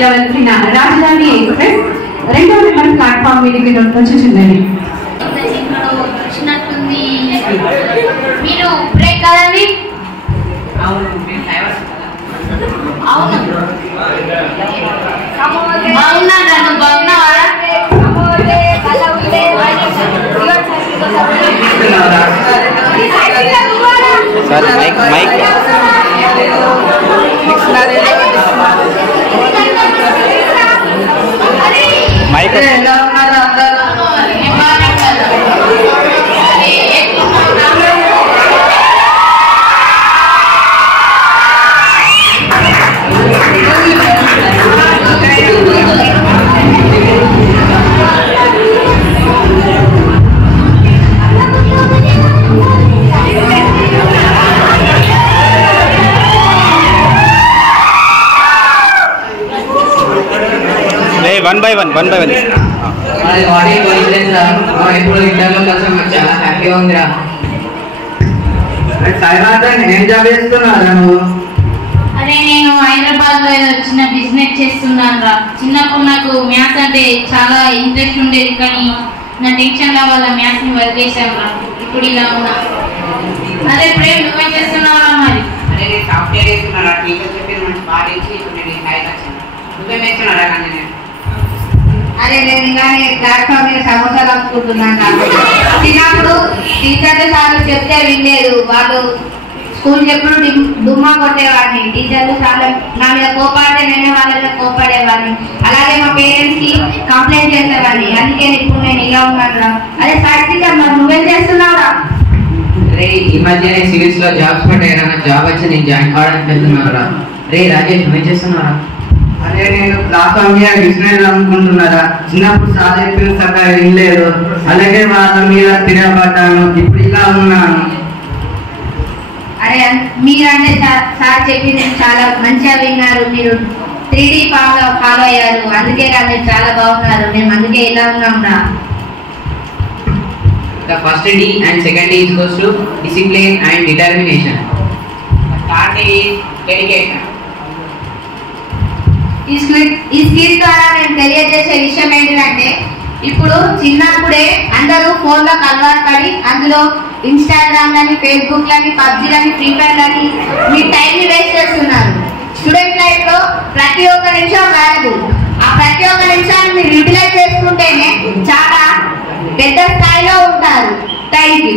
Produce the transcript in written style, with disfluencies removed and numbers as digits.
వెళ్ళవలసిన రాజధాని ఎక్స్ప్రెస్ 2వ నెంబర్ ప్లాట్ఫామ్ మీదకి వచ్చుచున్నది. మీరు బ్రేక్ కదండి. బాగున్నారా? బాగున్నావా? one by one. అరే నేను హైదరాబాద్ లో చిన్న బిజినెస్ చేస్తున్నాను రా. చిన్నప్పుడు నాకు మ్యాథ్స్ అంటే చాలా ఇంట్రెస్ట్ ఉండేది, కానీ నా టెన్షన్ లా వల్ల మ్యాథ్స్ ని వదిలేసాను రా. ఇప్పుడు ఇలా ఉన్నా. అదే ప్రేమ్ నువ్వేం చేస్తున్నావు రా? మరి అరే నేను సాఫ్ట్వేర్ చేస్తున్నారా, టీచర్ చెప్పేది మంచి బాగా చేసి ఇప్పుడు నేను స్థాయికి వచ్చాను. నువ్వేం వేస్తున్నారా? కానీ నేను అరే నేను కానీ ప్లాట్ఫామ్ మీద సమోసాలు అమ్ముకుంటున్నాను. చిన్నప్పుడు టీచర్లు సార్లు చెప్తే వినలేదు. వాళ్ళు స్కూల్ చెప్పుడు దుమ్మా కొట్టేవాడిని. టీచర్లు సార్లు నా మీద కోపాడితే నేనే వాళ్ళ మీద కోపాడేవాడిని. అలాగే మా పేరెంట్స్ కి కంప్లైంట్ చేసేవాడిని. అందుకే ఇప్పుడు నేను ఇలా ఉన్నాను. అదే సాక్షిగా మరి నువ్వేం చేస్తున్నావురా? రే ఈ మధ్య సివిల్స్ లో జాబ్స్ పడ్డాయిరా, నాకు జాబ్ వచ్చి నేను జాయిన్ కావడానికి వెళ్తున్నారా. రే రాజేష్ నువ్వేం చేస్తున్నారా? అదే నేను ప్లాట్ఫామ్ మీద బిజినెస్ అనుకుంటున్నారా. చిన్నప్పుడు సార్ చెప్పిన చక్కగా వినలేదు, అలాగే వాళ్ళ మీద తిరగబడ్డాను. ఇప్పుడు ఇలా ఉన్నాను. అరే మీరంటే సార్ చెప్పింది చాలా మంచిగా విన్నారు. మీరు 3D ఫాలో అయ్యారు, అందుకే మీరు చాలా బాగున్నారు. మేము అందుకే ఇలా ఉన్నాం రా. The first D and second D is goes to discipline and determination. The third D is dedication. ఈ స్కిల్ ద్వారా నేను తెలియజేసే విషయం ఏంటంటే, ఇప్పుడు చిన్నప్పుడే అందరూ ఫోన్లకు అలవాటు పడి అందులో ఇన్స్టాగ్రామ్ లని, ఫేస్బుక్ లని, పబ్జీలని, ఫ్రీ ఫైర్ లని మీ టైంని వేస్ట్ చేస్తున్నారు. స్టూడెంట్ లైఫ్ లో ప్రతి ఒక్క నిమిషం వాల్యూ. ఆ ప్రతి ఒక్క నిమిషాన్ని మీరు యూటిలైజ్ చేసుకుంటేనే చాలా పెద్ద స్థాయిలో ఉంటారు. Thank you.